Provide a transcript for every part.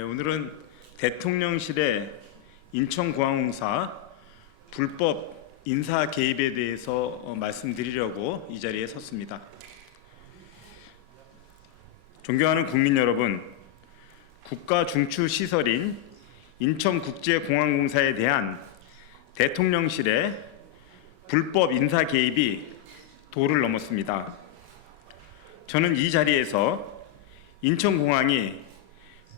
오늘은 대통령실의 인천공항공사 불법 인사 개입에 대해서 말씀드리려고 이 자리에 섰습니다. 존경하는 국민 여러분, 국가 중추 시설인 인천국제공항공사에 대한 대통령실의 불법 인사 개입이 도를 넘었습니다. 저는 이 자리에서 인천공항이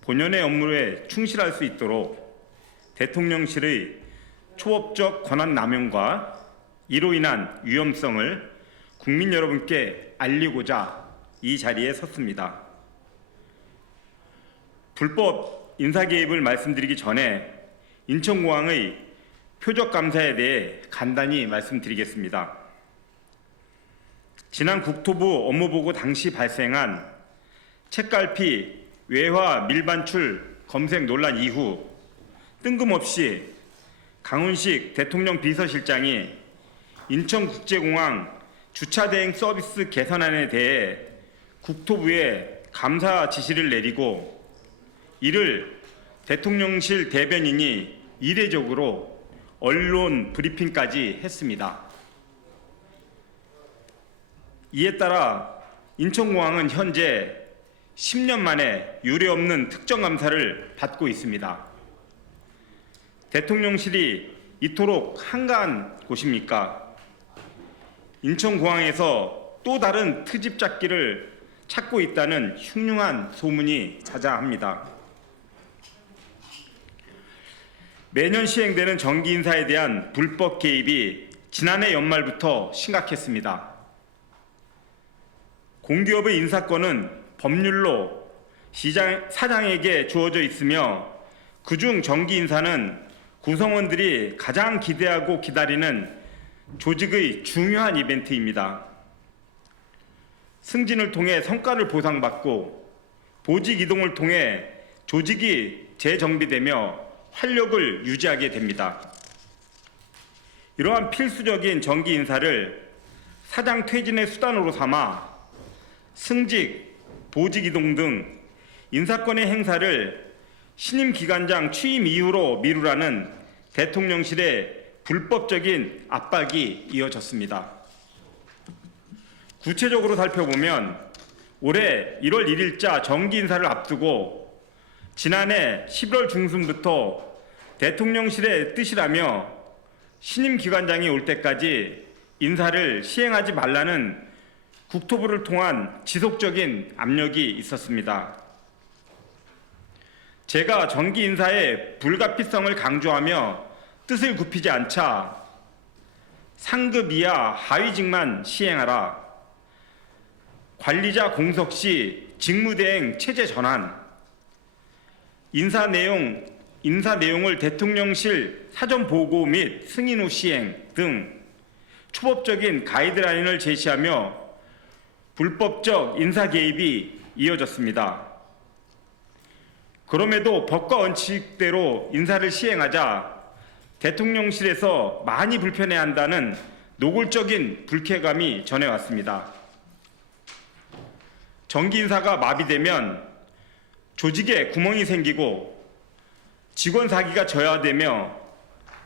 본연의 업무에 충실할 수 있도록 대통령실의 초법적 권한 남용과 이로 인한 위험성을 국민 여러분께 알리고자 이 자리에 섰습니다. 불법 인사 개입을 말씀드리기 전에 인천공항의 표적 감사에 대해 간단히 말씀드리겠습니다. 지난 국토부 업무보고 당시 발생한 책갈피 외화 밀반출 검색 논란 이후 뜬금없이 강훈식 대통령 비서실장이 인천국제공항 주차대행 서비스 개선안에 대해 국토부에 감사 지시를 내리고 이를 대통령실 대변인이 이례적으로 언론 브리핑까지 했습니다. 이에 따라 인천공항은 현재 10년 만에 유례없는 특정감사를 받고 있습니다. 대통령실이 이토록 한가한 곳입니까? 인천공항에서 또 다른 트집 잡기를 찾고 있다는 흉흉한 소문이 자자합니다. 매년 시행되는 정기 인사에 대한 불법 개입이 지난해 연말부터 심각했습니다. 공기업의 인사권은 법률로 사장에게 주어져 있으며 그중 정기 인사는 구성원들이 가장 기대하고 기다리는 조직의 중요한 이벤트입니다. 승진을 통해 성과를 보상받고 보직 이동을 통해 조직이 재정비되며 활력을 유지하게 됩니다. 이러한 필수적인 정기 인사를 사장 퇴진의 수단으로 삼아 승직, 보직 이동 등 인사권의 행사를 신임 기관장 취임 이후로 미루라는 대통령실의 불법적인 압박이 이어졌습니다. 구체적으로 살펴보면 올해 1월 1일자 정기 인사를 앞두고 지난해 11월 중순부터 대통령실의 뜻이라며 신임 기관장이 올 때까지 인사를 시행하지 말라는 국토부를 통한 지속적인 압력이 있었습니다. 제가 정기 인사의 불가피성을 강조하며 뜻을 굽히지 않자 상급 이하 하위직만 시행하라, 관리자 공석 시 직무대행 체제 전환, 인사 내용을 대통령실 사전 보고 및 승인 후 시행 등 초법적인 가이드라인을 제시하며 불법적 인사 개입이 이어졌습니다. 그럼에도 법과 원칙대로 인사를 시행하자 대통령실에서 많이 불편해한다는 노골적인 불쾌감이 전해왔습니다. 정기 인사가 마비되면 조직에 구멍이 생기고 직원 사기가 저하되며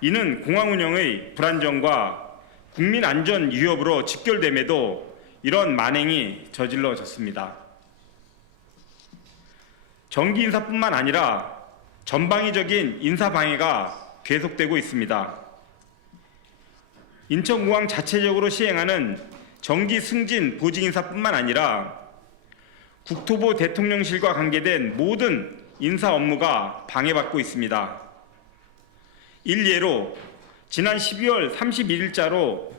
이는 공항 운영의 불안정과 국민 안전 위협으로 직결됨에도 이런 만행이 저질러졌습니다. 정기 인사뿐만 아니라 전방위적인 인사 방해가 계속되고 있습니다. 인천공항 자체적으로 시행하는 정기 승진 보직 인사뿐만 아니라 국토부 대통령실과 관계된 모든 인사 업무가 방해받고 있습니다. 일례로 지난 12월 31일자로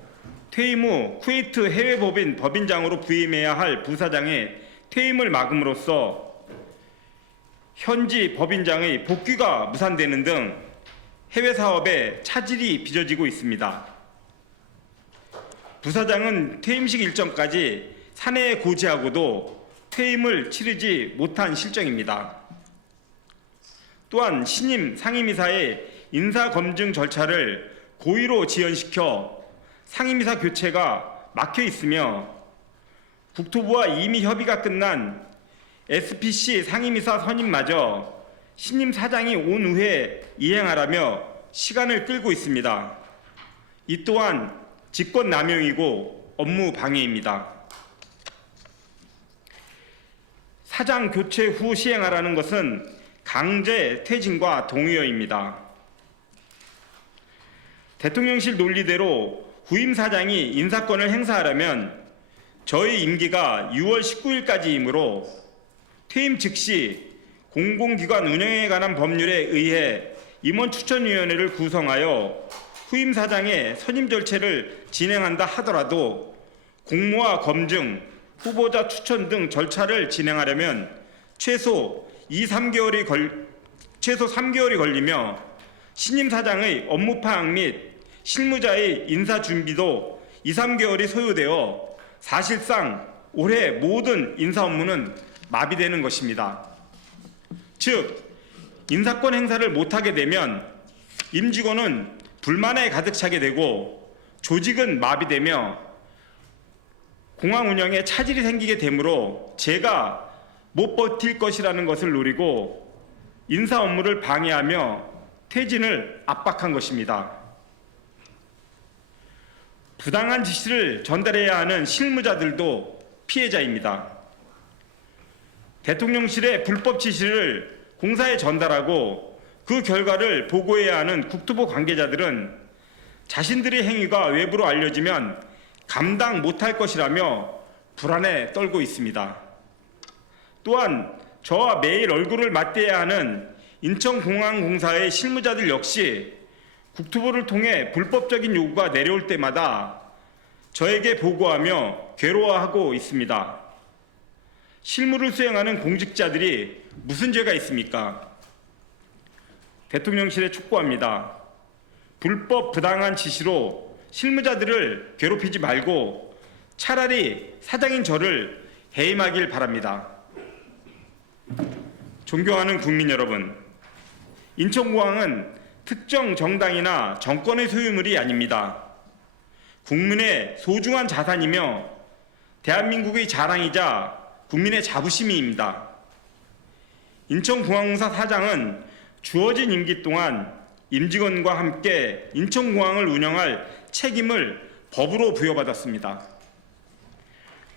퇴임 후 쿠웨이트 해외법인 법인장으로 부임해야 할 부사장의 퇴임을 막음으로써 현지 법인장의 복귀가 무산되는 등 해외 사업에 차질이 빚어지고 있습니다. 부사장은 퇴임식 일정까지 사내에 고지하고도 퇴임을 치르지 못한 실정입니다. 또한 신임 상임이사의 인사검증 절차를 고의로 지연시켜 상임이사 교체가 막혀 있으며 국토부와 이미 협의가 끝난 SPC 상임이사 선임마저 신임 사장이 온 후에 이행하라며 시간을 끌고 있습니다. 이 또한 직권 남용이고 업무 방해입니다. 사장 교체 후 시행하라는 것은 강제 퇴진과 동의어입니다. 대통령실 논리대로 후임 사장이 인사권을 행사하려면 저희 임기가 6월 19일까지이므로 퇴임 즉시 공공기관 운영에 관한 법률에 의해 임원추천위원회를 구성하여 후임 사장의 선임 절차를 진행한다 하더라도 공모와 검증, 후보자 추천 등 절차를 진행하려면 최소 3개월이 걸리며 신임 사장의 업무 파악 및 실무자의 인사 준비도 2-3개월이 소요되어 사실상 올해 모든 인사 업무는 마비되는 것입니다. 즉, 인사권 행사를 못하게 되면 임직원은 불만에 가득 차게 되고 조직은 마비되며 공항 운영에 차질이 생기게 되므로 제가 못 버틸 것이라는 것을 노리고 인사 업무를 방해하며 퇴진을 압박한 것입니다. 부당한 지시를 전달해야 하는 실무자들도 피해자입니다. 대통령실의 불법 지시를 공사에 전달하고 그 결과를 보고해야 하는 국토부 관계자들은 자신들의 행위가 외부로 알려지면 감당 못할 것이라며 불안에 떨고 있습니다. 또한 저와 매일 얼굴을 맞대야 하는 인천공항공사의 실무자들 역시 국토부를 통해 불법적인 요구가 내려올 때마다 저에게 보고하며 괴로워하고 있습니다. 실무를 수행하는 공직자들이 무슨 죄가 있습니까? 대통령실에 촉구합니다. 불법 부당한 지시로 실무자들을 괴롭히지 말고 차라리 사장인 저를 해임하길 바랍니다. 존경하는 국민 여러분, 인천공항은 특정 정당이나 정권의 소유물이 아닙니다. 국민의 소중한 자산이며 대한민국의 자랑이자 국민의 자부심입니다. 인천공항공사 사장은 주어진 임기 동안 임직원과 함께 인천공항을 운영할 책임을 법으로 부여받았습니다.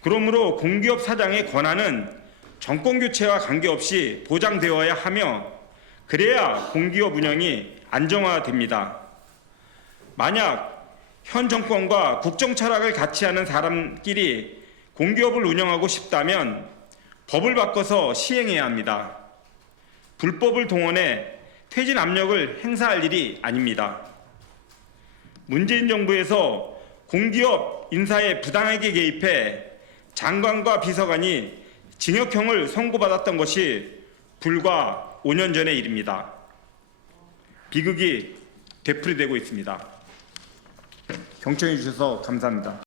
그러므로 공기업 사장의 권한은 정권교체와 관계없이 보장되어야 하며 그래야 공기업 운영이 안정화됩니다. 만약 현 정권과 국정 철학을 같이 하는 사람끼리 공기업을 운영하고 싶다면 법을 바꿔서 시행해야 합니다. 불법을 동원해 퇴진 압력을 행사할 일이 아닙니다. 문재인 정부에서 공기업 인사에 부당하게 개입해 장관과 비서관이 징역형을 선고받았던 것이 불과 5년 전의 일입니다. 비극이 되풀이되고 있습니다. 경청해 주셔서 감사합니다.